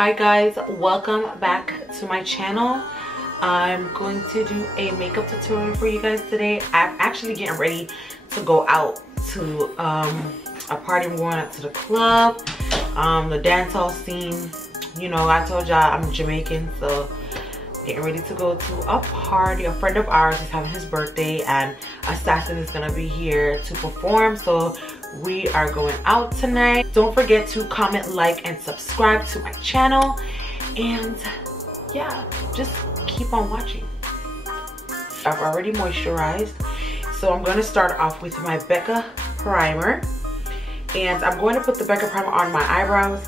Hi guys, welcome back to my channel. I'm going to do a makeup tutorial for you guys today. I'm actually getting ready to go out to a party. I'm going out to the club, the dance hall scene. You know, I told y'all I'm Jamaican, so getting ready to go to a party. A friend of ours is having his birthday and Assassin is gonna be here to perform, so we are going out tonight. Don't forget to comment, like, and subscribe to my channel, and yeah, just keep on watching. I've already moisturized, so I'm going to start off with my Becca primer, and I'm going to put the Becca primer on my eyebrows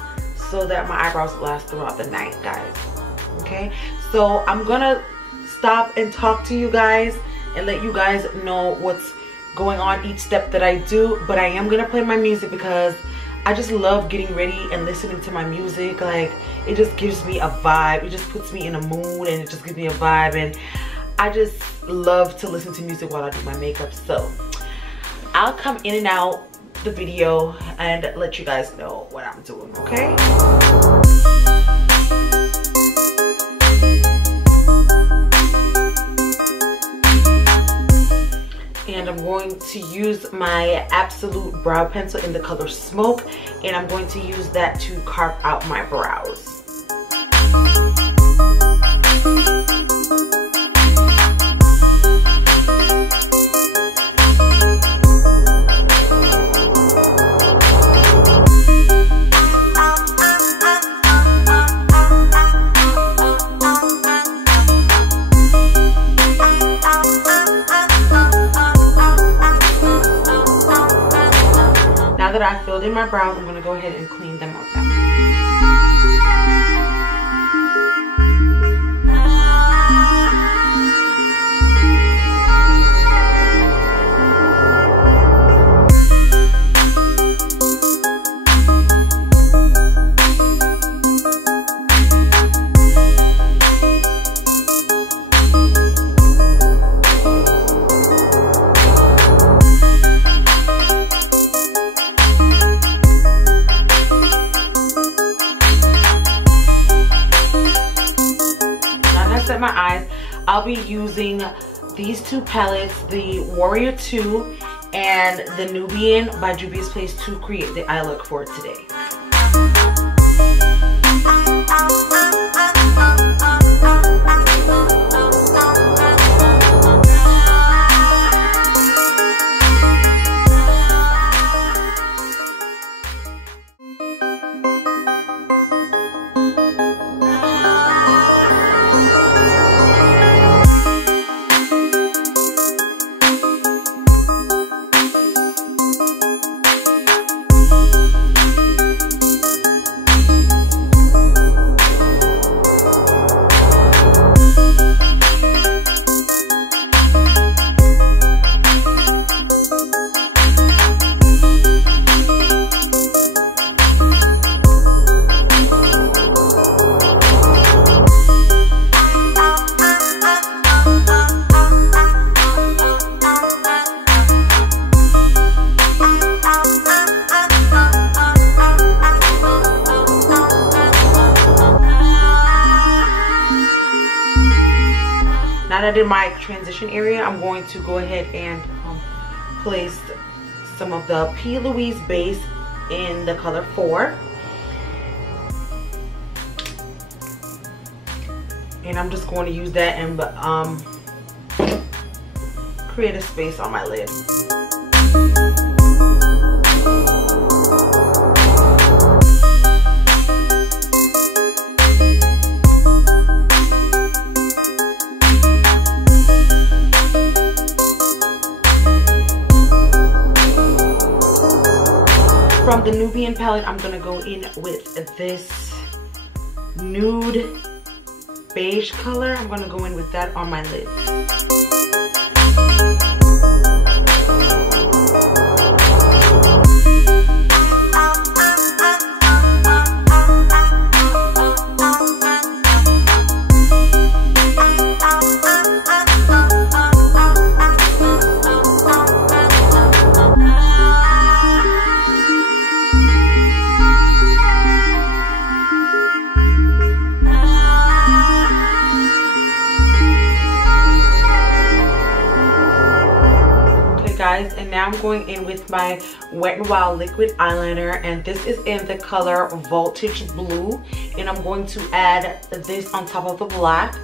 so that my eyebrows last throughout the night, guys. Okay, so I'm gonna stop and talk to you guys and let you guys know what's going on each step that I do, but I am gonna play my music because I just love getting ready and listening to my music. Like, it just gives me a vibe, it just puts me in a mood, and it just gives me a vibe, and I just love to listen to music while I do my makeup. So I'll come in and out the video and let you guys know what I'm doing, okay? And I'm going to use my Absolute brow pencil in the color Smoke, and I'm going to use that to carve out my brows. Now that I filled in my brows, I'm going to go ahead and clean them up now. My eyes, I'll be using these two palettes, the Warrior 2 and the Nubian by Juvia's Place, to create the eye look for today. Now that I did my transition area, I'm going to go ahead and place some of the P. Louise base in the color 4. And I'm just going to use that and create a space on my lid. From the Nubian palette, I'm going to go in with this nude beige color. I'm going to go in with that on my lid. guys, and now I'm going in with my Wet n Wild liquid eyeliner, and this is in the color Voltage Blue, and I'm going to add this on top of the black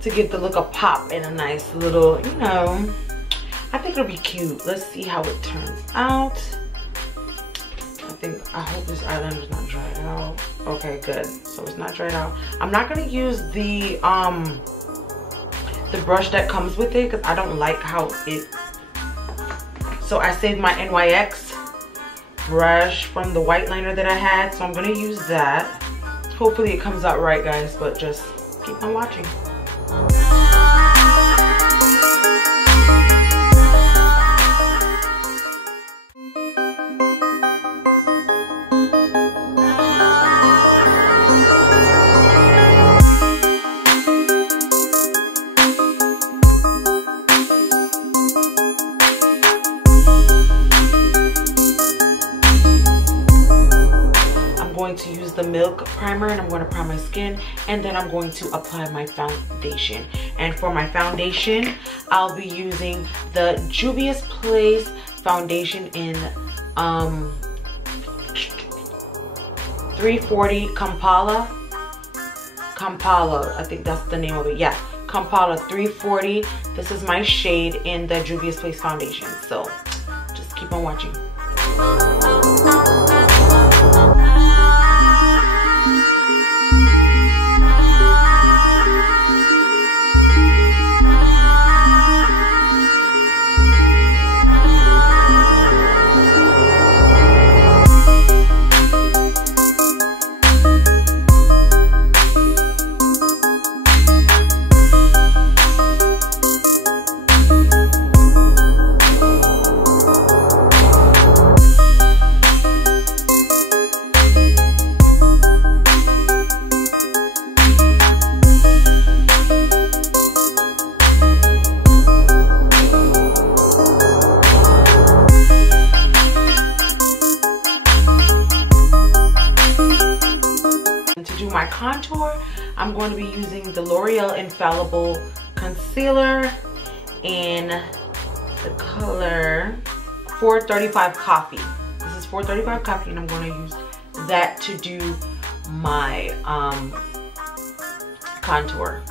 to give the look of pop and a nice little, you know, I think it'll be cute. Let's see how it turns out. I hope this eyeliner is not dried out. Okay, good. So it's not dried out. I'm not gonna use the brush that comes with it because I don't like how it. So I saved my NYX brush from the white liner that I had, so I'm gonna use that. Hopefully it comes out right, guys, but just keep on watching. To use the Milk primer, and I'm going to prime my skin, and then I'm going to apply my foundation. And for my foundation, I'll be using the Juvia's Place foundation in 340 Kampala, I think that's the name of it. Yeah, Kampala 340. This is my shade in the Juvia's Place foundation, so just keep on watching. My contour, I'm going to be using the L'Oreal Infallible Concealer in the color 435 Coffee. This is 435 Coffee, and I'm going to use that to do my contour.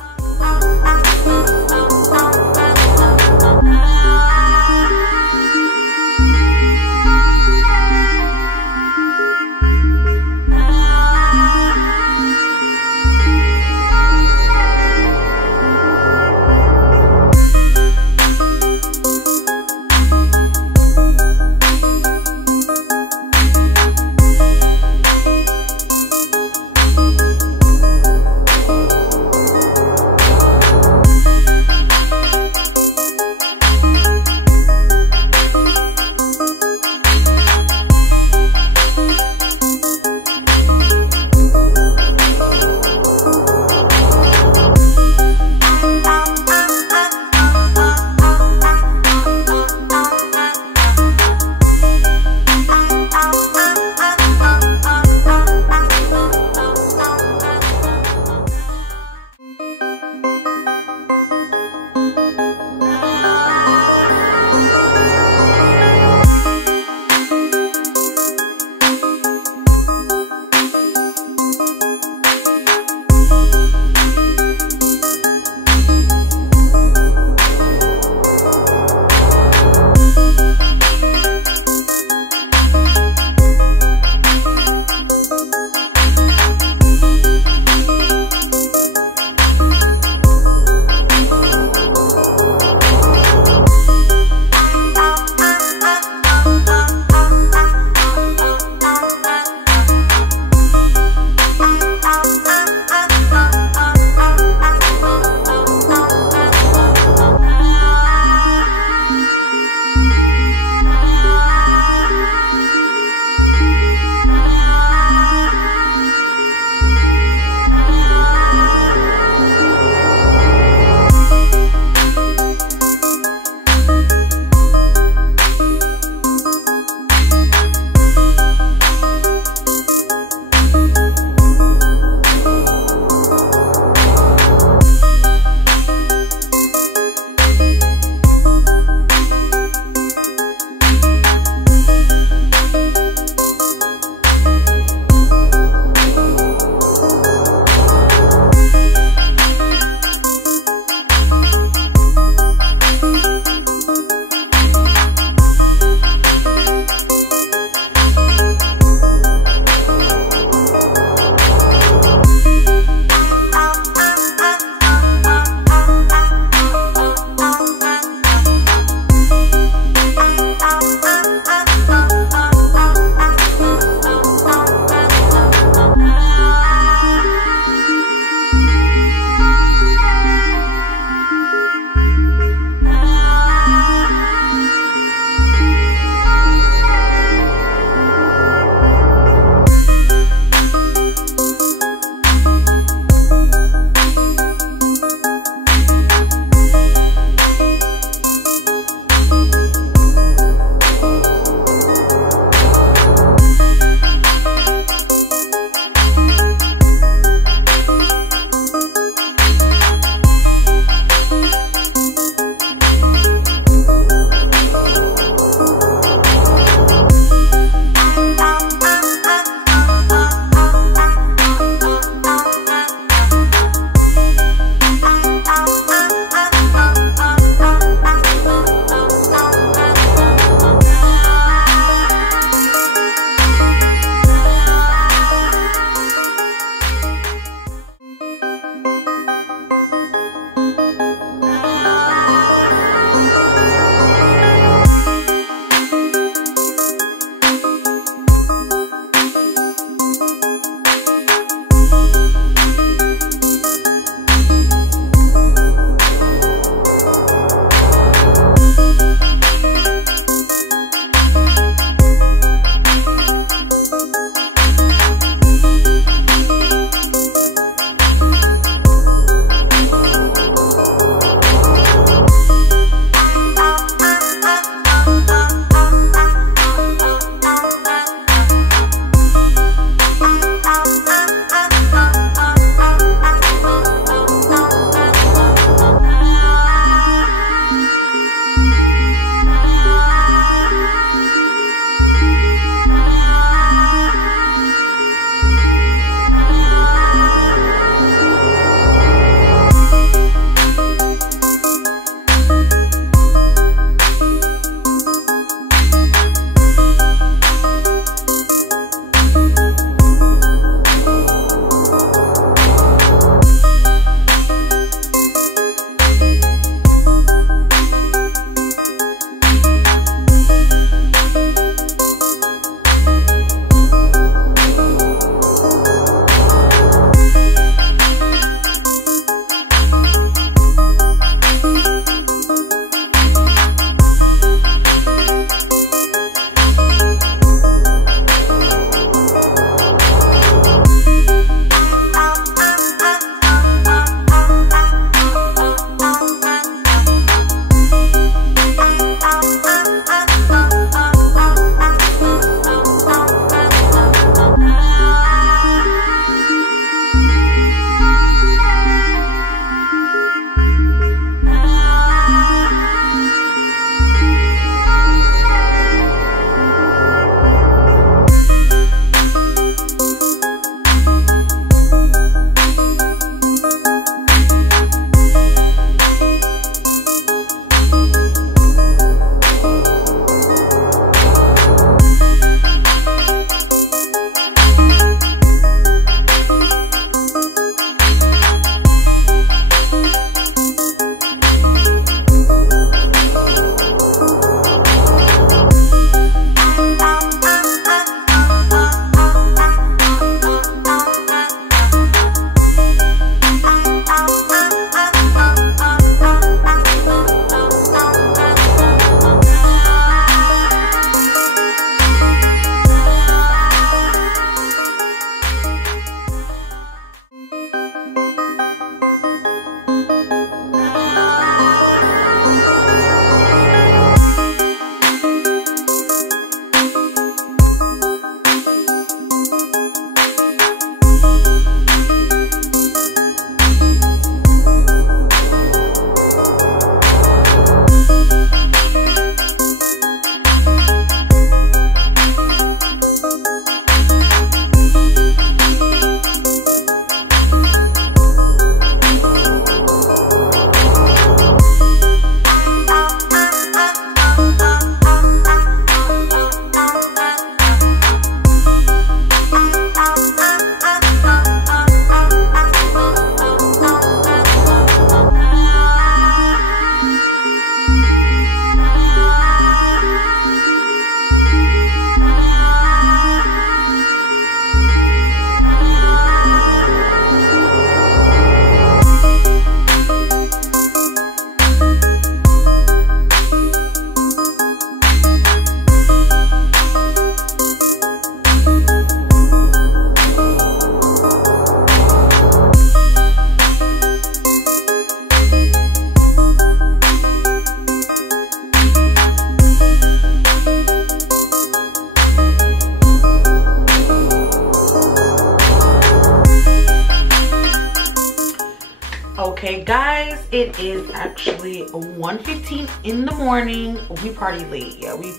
Okay guys, it is actually 1:15 in the morning. We party late. Yeah, we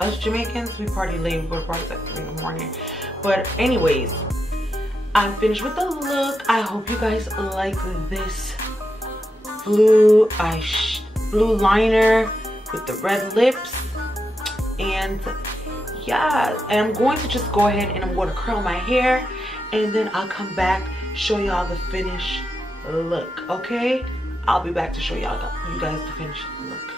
us Jamaicans, we party late. We go to parties like 3 in the morning. But anyways, I'm finished with the look. I hope you guys like this blue liner with the red lips. And yeah, and I'm going to just go ahead and I'm going to curl my hair, and then I'll come back, show y'all the finished look. Okay, I'll be back to show y'all you guys the finished look.